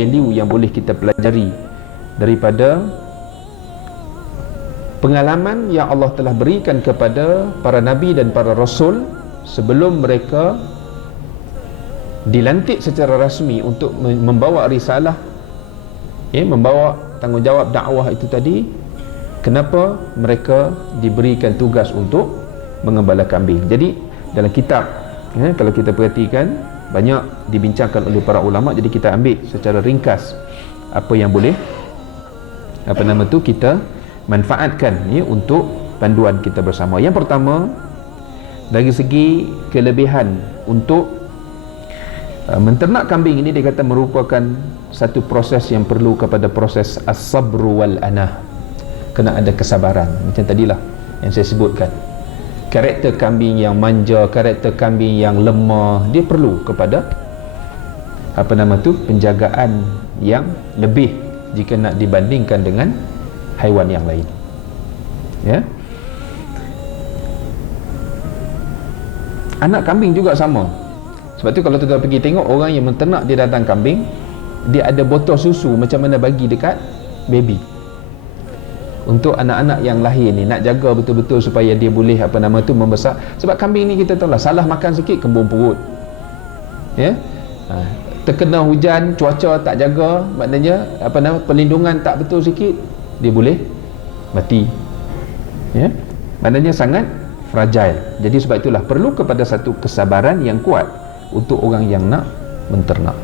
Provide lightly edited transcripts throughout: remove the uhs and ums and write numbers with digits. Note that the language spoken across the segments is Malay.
value yang boleh kita pelajari daripada pengalaman yang Allah telah berikan kepada para nabi dan para rasul sebelum mereka dilantik secara rasmi untuk membawa risalah, membawa tanggungjawab dakwah itu tadi. Kenapa mereka diberikan tugas untuk mengembala kambing? Jadi dalam kitab, kalau kita perhatikan, banyak dibincangkan oleh para ulama. Jadi kita ambil secara ringkas apa yang boleh kita manfaatkan untuk panduan kita bersama. Yang pertama, dari segi kelebihan untuk menternak kambing ini, dia kata merupakan satu proses yang perlu kepada proses as-sabru wal anah. Kena ada kesabaran, macam tadilah yang saya sebutkan. Karakter kambing yang manja, karakter kambing yang lemah, dia perlu kepada penjagaan yang lebih jika nak dibandingkan dengan haiwan yang lain. Anak kambing juga sama. Sebab tu kalau tuan pergi tengok orang yang menternak dia datang kambing, dia ada botol susu macam mana bagi dekat baby. Untuk anak-anak yang lahir ni, nak jaga betul-betul supaya dia boleh membesar. Sebab kambing ni kita tahu lah, salah makan sikit kembung perut, terkena hujan, cuaca tak jaga, maknanya perlindungan tak betul sikit, dia boleh mati, maknanya sangat fragile. Jadi sebab itulah perlu kepada satu kesabaran yang kuat untuk orang yang nak menternak.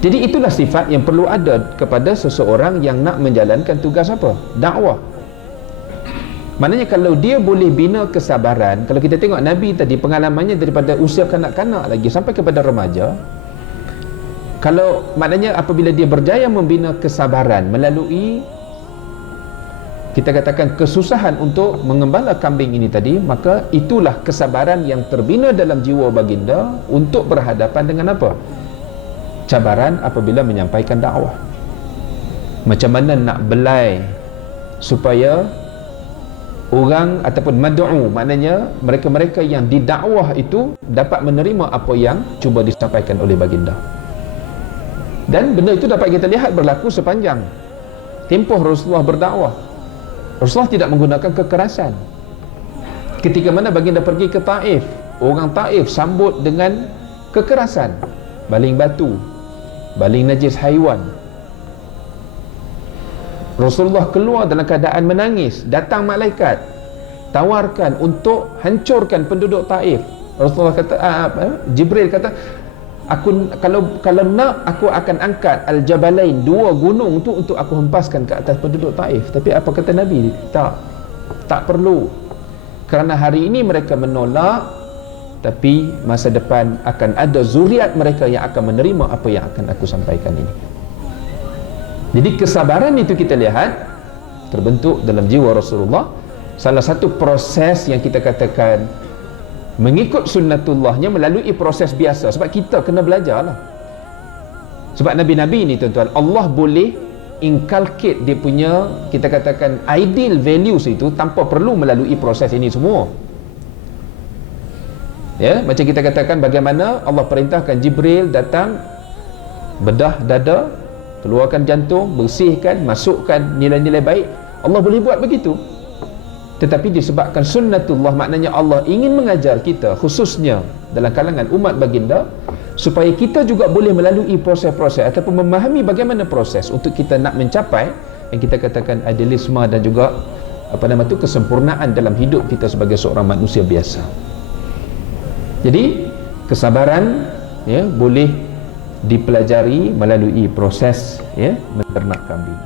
Jadi itulah sifat yang perlu ada kepada seseorang yang nak menjalankan tugas dakwah. Maknanya kalau dia boleh bina kesabaran, kalau kita tengok Nabi tadi, pengalamannya daripada usia kanak-kanak lagi sampai kepada remaja, kalau maknanya apabila dia berjaya membina kesabaran melalui, kita katakan, kesusahan untuk mengembala kambing ini tadi, maka itulah kesabaran yang terbina dalam jiwa baginda untuk berhadapan dengan cabaran apabila menyampaikan dakwah. Macam mana nak belai supaya orang ataupun mad'u, maknanya mereka-mereka yang didakwah itu dapat menerima apa yang cuba disampaikan oleh baginda. Dan benda itu dapat kita lihat berlaku sepanjang tempoh Rasulullah berdakwah. Rasulullah tidak menggunakan kekerasan. Ketika mana baginda pergi ke Taif, orang Taif sambut dengan kekerasan, baling batu, baling najis haiwan. Rasulullah keluar dalam keadaan menangis, datang malaikat tawarkan untuk hancurkan penduduk Taif. Rasulullah kata, Jibril kata, kalau nak aku akan angkat al-jabalain, dua gunung tu untuk aku hempaskan ke atas penduduk Taif. Tapi apa kata Nabi? Tak perlu, kerana hari ini mereka menolak, tapi masa depan akan ada zuriat mereka yang akan menerima apa yang akan aku sampaikan ini. Jadi kesabaran itu kita lihat terbentuk dalam jiwa Rasulullah. Salah satu proses yang kita katakan mengikut sunnatullahnya melalui proses biasa. Sebab kita kena belajar lah. Sebab Nabi-Nabi ni tuan-tuan, Allah boleh inculcate dia punya, kita katakan, ideal values itu tanpa perlu melalui proses ini semua. Macam kita katakan bagaimana Allah perintahkan Jibril datang, bedah dada, keluarkan jantung, bersihkan, masukkan nilai-nilai baik. Allah boleh buat begitu. Tetapi disebabkan sunnatullah, maknanya Allah ingin mengajar kita, khususnya dalam kalangan umat baginda, supaya kita juga boleh melalui proses-proses ataupun memahami bagaimana proses untuk kita nak mencapai yang kita katakan idealisme dan juga kesempurnaan dalam hidup kita sebagai seorang manusia biasa. Jadi kesabaran boleh dipelajari melalui proses menternak kambing.